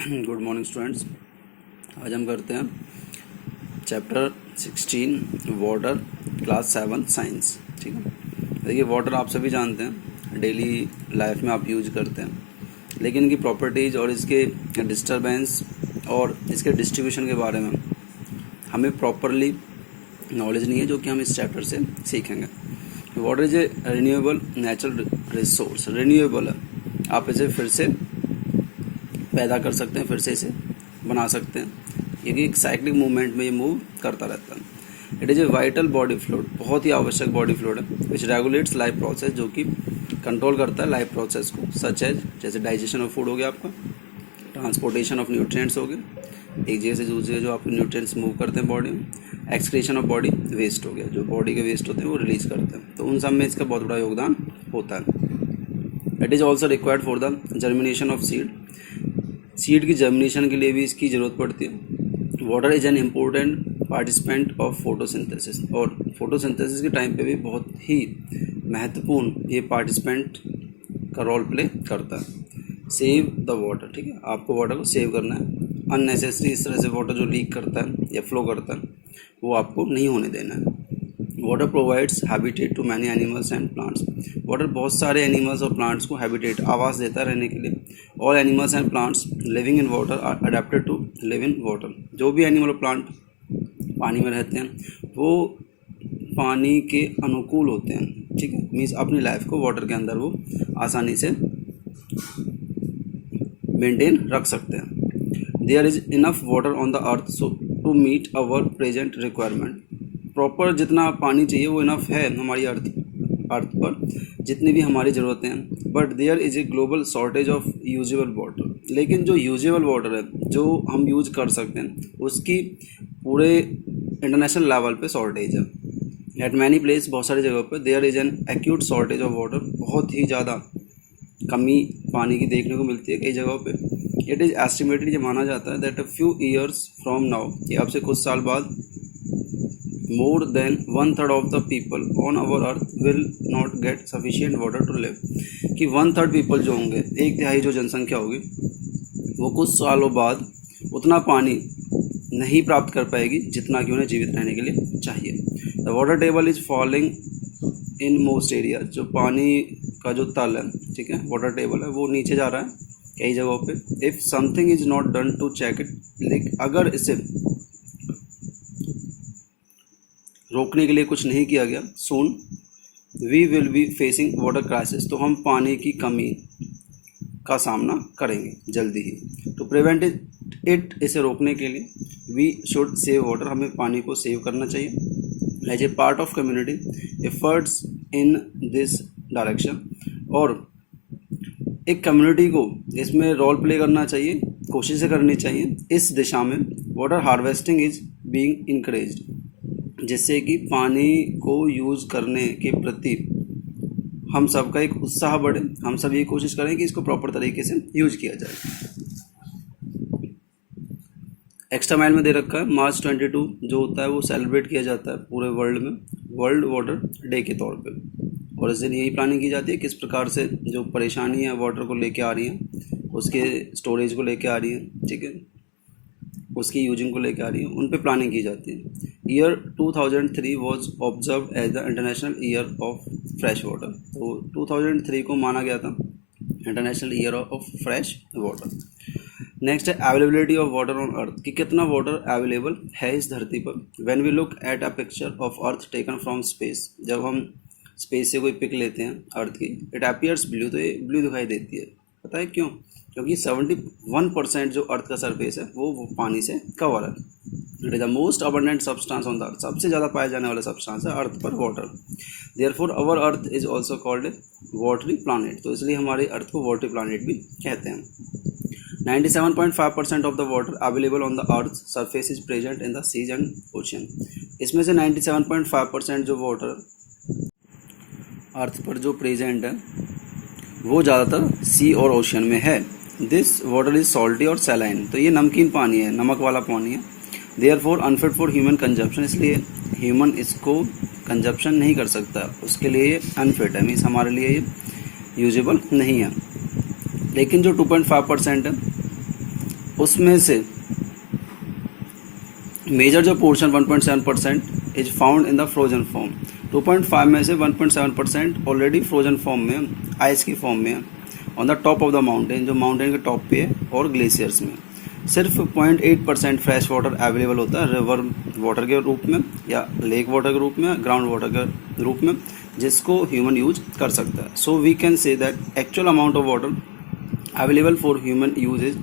Good morning students. आज हम करते हैं चैप्टर 16 वाटर, क्लास 7 साइंस। ठीक है। देखिए, वाटर आप सभी जानते हैं, डेली लाइफ में आप यूज करते हैं, लेकिन इनकी प्रॉपर्टीज़ और इसके डिस्टरबेंस और इसके डिस्ट्रीब्यूशन के बारे में हमें प्रॉपरली नॉलेज नहीं है, जो कि हम इस चैप्टर से सीखेंगे। Water is a renewable natural resource. Renewable है, आप इसे फिर से पैदा कर सकते हैं, फिर से इसे बना सकते हैं, क्योंकि एक साइक्लिक मूवमेंट में ये मूव करता रहता है। It is a vital body fluid, बहुत ही आवश्यक बॉडी फ्लूइड है, विच रेगुलेट्स लाइफ प्रोसेस, जो कि कंट्रोल करता है लाइफ प्रोसेस को, सच एज जैसे डाइजेशन ऑफ फूड हो गया आपका, ट्रांसपोर्टेशन ऑफ न्यूट्रिएंट्स हो गए, एक जगह से दूसरी जगह जो आपके न्यूट्रिएंट्स मूव करते हैं बॉडी में, एक्सक्रीशन ऑफ बॉडी वेस्ट हो गया, जो बॉडी के वेस्ट होते हैं वो रिलीज करते हैं, तो उन सब में इसका बहुत बड़ा योगदान होता है। It is also required for the germination of seed की जर्मिनेशन के लिए भी इसकी ज़रूरत पड़ती है। Water is an important participant of photosynthesis, और फोटोसिंथेसिस के टाइम पे भी बहुत ही महत्वपूर्ण ये पार्टिसिपेंट का रोल प्ले करता है। सेव द वाटर, ठीक है, आपको वाटर को सेव करना है। अननेसेसरी इस तरह से वाटर जो लीक करता है या फ्लो करता है वो आपको नहीं होने देना है। Water provides habitat to many animals and plants. Water बहुत सारे एनिमल्स और प्लांट्स को हैबिटेट, आवास देता है रहने के लिए। All animals and plants living in water are adapted to live in water. जो भी एनिमल और प्लांट पानी में रहते हैं वो पानी के अनुकूल होते हैं, ठीक है, मीन्स अपनी लाइफ को वाटर के अंदर वो आसानी से मेंटेन रख सकते हैं। There is enough water on the earth so to meet our present requirement. Proper जितना पानी चाहिए वो इनफ है हमारी अर्थ पर, जितनी भी हमारी ज़रूरतें हैं। But there is a global shortage of usable water. लेकिन जो यूजेबल वाटर है, जो हम यूज़ कर सकते हैं, उसकी पूरे इंटरनेशनल लेवल पे शॉर्टेज है। एट मैनी प्लेस, बहुत सारी जगहों पर there is an acute shortage of water. बहुत ही ज़्यादा कमी पानी की देखने को मिलती है कई जगहों पे। इट इज़ एस्टिमेटेड, ये माना जाता है, that a few years from now, कि अब से कुछ साल बाद, more than 1/3 of the people on our earth will not get sufficient water to live। कि 1/3 पीपल जो होंगे, 1/3 जो जनसंख्या होगी, वो कुछ सालों बाद उतना पानी नहीं प्राप्त कर पाएगी जितना कि उन्हें जीवित रहने के लिए चाहिए। The water table is falling in most area. जो पानी का जो तल है, ठीक है, वाटर टेबल है, वो नीचे जा रहा है कई जगहों पे। If something is not done to check it, लेकिन अगर इसे रोकने के लिए कुछ नहीं किया गया, soon we will be facing water crisis, तो हम पानी की कमी का सामना करेंगे जल्दी ही। टू प्रिवेंट इट, इसे रोकने के लिए वी शुड सेव वाटर, हमें पानी को सेव करना चाहिए। As a part of community efforts in this direction, और एक कम्युनिटी को इसमें रोल प्ले करना चाहिए, कोशिशें करनी चाहिए इस दिशा में। Water harvesting is being encouraged, जिससे कि पानी को यूज़ करने के प्रति हम सब का एक उत्साह बढ़े। हम सब ये कोशिश करें कि इसको प्रॉपर तरीके से यूज किया जाए। एक्स्ट्रा माइल में दे रखा है, मार्च 22 जो होता है वो सेलिब्रेट किया जाता है पूरे वर्ल्ड में, वर्ल्ड वाटर डे के तौर पे। और इस दिन यही प्लानिंग की जाती है किस प्रकार से जो परेशानी है वाटर को लेके आ रही है, उसके स्टोरेज को लेके आ रही है, ठीक है, उसकी यूजिंग को लेके आ रही है, उन पे प्लानिंग की जाती है। Year 2003 was observe as the international year of fresh water. तो 2003 को माना गया था international year of fresh water. Next है availability of water on earth, कि कितना वाटर अवेलेबल है इस धरती पर। When we look at a picture of earth taken from space, जब हम स्पेस से कोई पिक लेते हैं अर्थ की, इट अपीयर्स ब्लू, तो ये ब्लू दिखाई देती है। पता है क्यों? क्योंकि 71% जो अर्थ का सरफेस है वो पानी से कवर है। It is the most abundant substance on the अर्थ, सबसे ज़्यादा पाया जाने वाला सब्सटेंस है अर्थ पर water. Therefore our earth is also called a watery planet, तो इसलिए हमारे अर्थ को वाटरी प्लानट भी कहते हैं। 97.5% of the water available on the earth surface is present in the seas and ocean. इसमें से 97.5% जो वाटर अर्थ पर जो प्रेजेंट है वो ज़्यादातर सी और ओशन में है। दिस वाटर इज सॉल्टी और सैलाइन, तो ये नमकीन पानी है, नमक वाला पानी है। Therefore unfit for human consumption, इसलिए ह्यूमन इसको कंजप्शन नहीं कर सकता, उसके लिए ये अनफिट है, मीन्स हमारे लिए ये यूजेबल नहीं है। लेकिन जो 2.5% है उसमें से मेजर जो portion 1.7% is found in the frozen form. 2.5 में से 1.7% ऑलरेडी फ्रोजन फॉर्म में, आइस की फॉर्म में, on the top of the mountain, जो माउंटेन के टॉप पे है, और ग्लेशियर्स में। सिर्फ 0.8% फ्रेश वाटर अवेलेबल होता है रिवर वाटर के रूप में, या लेक वाटर के रूप में, ग्राउंड वाटर के रूप में, जिसको ह्यूमन यूज कर सकता है। So we can say that actual amount of water available for human use is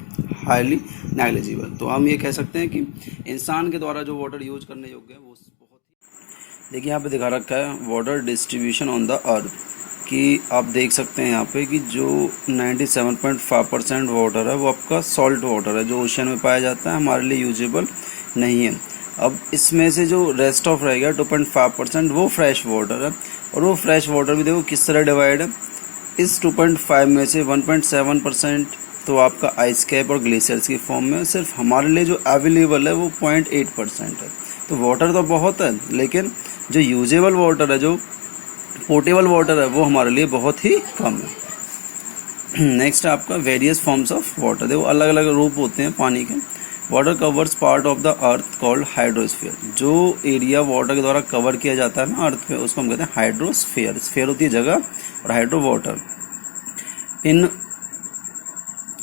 highly negligible. तो हम ये कह सकते हैं कि इंसान के द्वारा जो वाटर यूज करने योग्य है वो बहुत ही। देखिए यहाँ पे दिखा रखा है वाटर डिस्ट्रीब्यूशन ऑन द अर्थ, कि आप देख सकते हैं यहाँ पे कि जो 97.5% वाटर है वो आपका सॉल्ट वाटर है, जो ओशन में पाया जाता है, हमारे लिए यूजेबल नहीं है। अब इसमें से जो रेस्ट ऑफ रहेगा 2.5% वो फ्रेश वाटर है, और वो फ्रेश वाटर भी देखो किस तरह डिवाइड है। इस 2.5 में से 1.7% तो आपका आइस कैप और ग्लेशियर्स की फॉर्म में, सिर्फ हमारे लिए जो अवेलेबल है वो 0.8% है। तो वाटर तो बहुत है, लेकिन जो यूजेबल वाटर है, जो पोर्टेबल वाटर है, वो हमारे लिए बहुत ही कम है। नेक्स्ट है आपका वेरियस फॉर्म्स ऑफ वाटर। देखो अलग अलग रूप होते हैं पानी के। Water covers part of the earth called hydrosphere. जो एरिया वाटर के द्वारा कवर किया जाता है ना अर्थ पे, उसको हम कहते हैं हाइड्रोस्फीयर। स्फीयर होती है जगह, और hydro water. In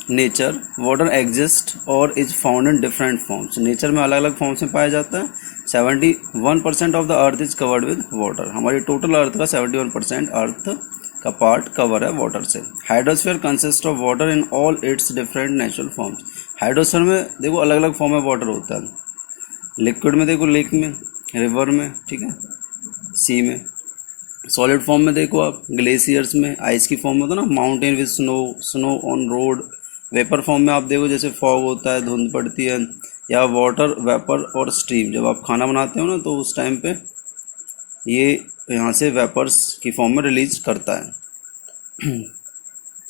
nature water exist और is found in different forms. Nature में अलग अलग फॉर्म्स में पाया जाता है। 71% of the earth is covered with water. हमारी टोटल अर्थ का 71% अर्थ का पार्ट कवर है वाटर से। Hydrosphere consist of water in all its different natural forms. Hydrosphere में देखो अलग अलग फॉर्म में वाटर होता है। लिक्विड में देखो लेक में, रिवर में, ठीक है, सी में। सॉलिड फॉर्म में देखो आप ग्लेशियर्स में, आइस की फॉर्म में होता है ना, mountain with snow, snow on road. Vapour form में आप देखो जैसे फॉग होता है, धुंध पड़ती है, या वाटर वेपर और स्टीम। जब आप खाना बनाते हो ना तो उस टाइम पे ये यहाँ से वेपर्स की फॉर्म में रिलीज करता है।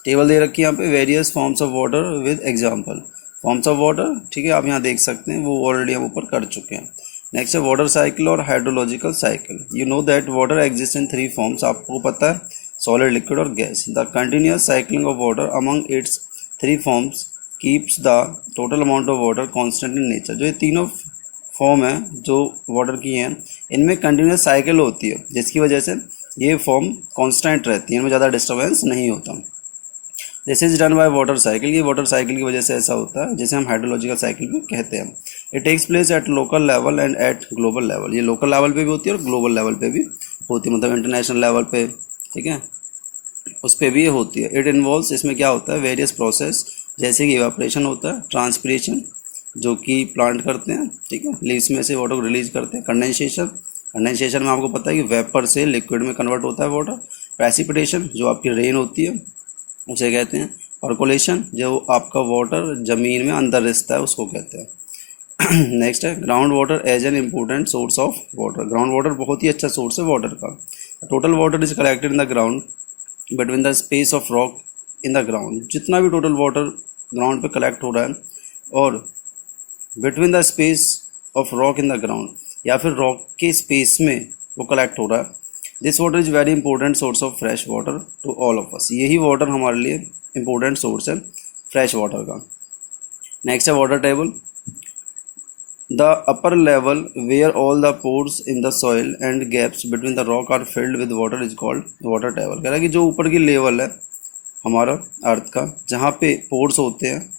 टेबल दे रखी है यहाँ पे, various forms of water with example. Forms of water, ठीक है, आप यहाँ देख सकते हैं, वो ऑलरेडी हम ऊपर कर चुके हैं। नेक्स्ट है वाटर साइकिल और hydrological cycle. You know that water exist in 3 forms. आपको पता है, सॉलिड, लिक्विड और gas. The continuous cycling of water among it's 3 forms keeps the total amount of water constant in nature. जो ये तीनों form है जो वाटर की हैं, इनमें कंटिन्यूअस साइकिल होती है, जिसकी वजह से ये फॉर्म कांस्टेंट रहती है, इनमें ज़्यादा डिस्टर्बेंस नहीं होता। This is done by water cycle. ये वाटर साइकिल की वजह से ऐसा होता है, जिसे हम हाइड्रोलॉजिकल साइकिल भी कहते हैं। It takes place at local level and at global level. ये लोकल लेवल पे भी होती है और ग्लोबल लेवल पे भी होती है, मतलब इंटरनेशनल लेवल पे, ठीक है, उस पर भी ये होती है। इट इन्वॉल्व्स, इसमें क्या होता है, वेरियस प्रोसेस, जैसे कि इवेपोरेशन होता है, ट्रांसपिरेशन जो कि प्लांट करते हैं, ठीक है, लीव्स में से वाटर को रिलीज करते हैं, कंडेंसेशन, कंडेंसेशन में आपको पता है कि वेपर से लिक्विड में कन्वर्ट होता है वाटर, प्रेसिपिटेशन जो आपकी रेन होती है उसे कहते हैं, पर्कोलेशन जो आपका वाटर ज़मीन में अंदर रिसता है उसको कहते हैं। नेक्स्ट है ground water as an important source of water. Ground water बहुत ही अच्छा सोर्स है वाटर का। Total water is collected in the ground between the space of rock in the ground. जितना भी टोटल वाटर ग्राउंड पे collect हो रहा है, और between the space of rock in the ground, या फिर रॉक के स्पेस में वो कलेक्ट हो रहा है। This water is very important source of fresh water to all of us. यही वाटर हमारे लिए इंपॉर्टेंट सोर्स है फ्रेश वाटर का। नेक्स्ट है water table. The upper level where all the pores in the soil and gaps between the rock are filled with water is called water table. कह रहा है कि जो ऊपर की लेवल है हमारा अर्थ का, जहाँ पे पोर्स होते हैं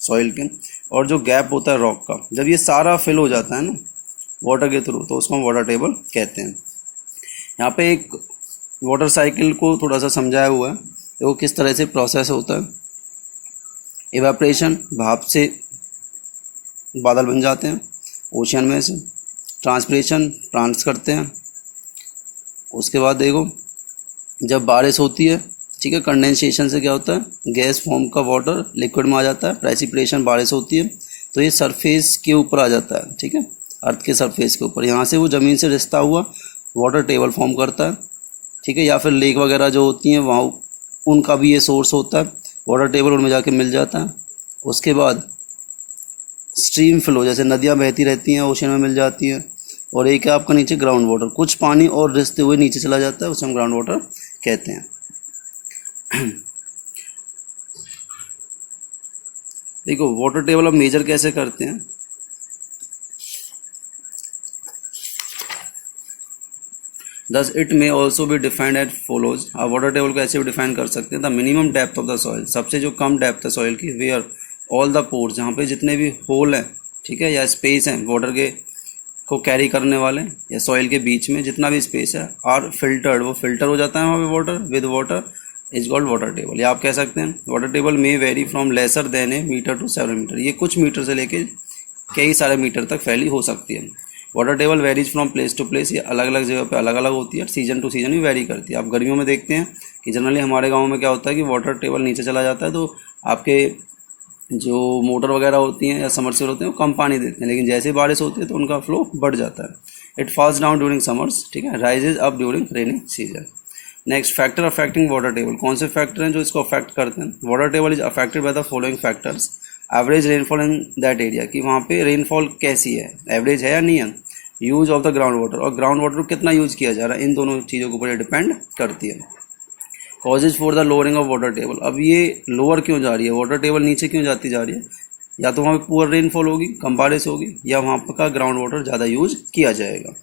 सॉइल के, और जो गैप होता है रॉक का, जब ये सारा फिल हो जाता है ना वाटर के थ्रू, तो उसको हम वाटर टेबल कहते हैं। यहाँ पे एक वाटर साइकिल को थोड़ा सा समझाया हुआ है, वो किस तरह से प्रोसेस होता है। इवेपोरेशन, भाप से बादल बन जाते हैं ओशियन में से। ट्रांसपिरेशन, प्लांट्स करते हैं। उसके बाद देखो जब बारिश होती है, ठीक है, कंडेंसेशन से क्या होता है, गैस फॉर्म का वाटर लिक्विड में आ जाता है। प्रेसिपिटेशन, बारिश होती है तो ये सरफेस के ऊपर आ जाता है, ठीक है, अर्थ के सरफेस के ऊपर। यहाँ से वो ज़मीन से रिश्ता हुआ वाटर टेबल फॉर्म करता है, ठीक है, या फिर लेक वगैरह जो होती हैं वहाँ उनका भी ये सोर्स होता है, वाटर टेबल उनमें जाके मिल जाता है। उसके बाद स्ट्रीम फ्लो, जैसे नदियाँ बहती रहती हैं ओशन में मिल जाती हैं। और एक है आपका नीचे ग्राउंड वाटर, कुछ पानी और रिसते हुए नीचे चला जाता है, उसे हम ग्राउंड वाटर कहते हैं। देखो वाटर टेबल अब मेजर कैसे करते हैं, thus it may also be defined at follows. आप वाटर टेबल को ऐसे भी डिफाइन कर सकते हैं, the minimum depth of the soil, सबसे जो कम डेप्थ है सॉइल की, वेयर ऑल द पोर्स, जहाँ पे जितने भी होल हैं, ठीक है, या स्पेस हैं वाटर के को कैरी करने वाले, या सॉइल के बीच में जितना भी स्पेस है, आर फिल्टर्ड, वो फिल्टर हो जाता है वहाँ पे water with water, is called water table. या आप कह सकते हैं water table may vary from lesser than a metre to 7 metre, ये कुछ मीटर से लेके कई सारे मीटर तक फैली हो सकती है। Water table varies from place to place, ये अलग अलग जगह पे अलग अलग होती है, सीजन टू सीजन भी वेरी करती है। आप गर्मियों में देखते हैं कि जनरली हमारे गाँव में क्या होता है कि वाटर टेबल नीचे चला जाता है, तो आपके जो मोटर वगैरह होती हैं या समरसेबल होते हैं वो कम पानी देते हैं, लेकिन जैसे बारिश होती है तो उनका फ्लो बढ़ जाता है। It falls down during summers, ठीक है, rises up during rainy season. Next, factor affecting water table, कौन से फैक्टर हैं जो इसको अफेक्ट करते हैं। Water table is affected by the following factors, average rainfall in that area, कि वहाँ पे रेनफॉल कैसी है, एवरेज है या नहीं है, use of the ground water, और ग्राउंड वाटर को कितना यूज किया जा रहा है, इन दोनों चीज़ों के ऊपर डिपेंड करती है। Causes for the lowering of water table, अब ये लोअर क्यों जा रही है, वाटर टेबल नीचे क्यों जाती जा रही है, या तो वहाँ पे पुअर रेनफॉल होगी, कम बारिश होगी, या वहाँ का ग्राउंड वाटर ज़्यादा यूज किया जाएगा।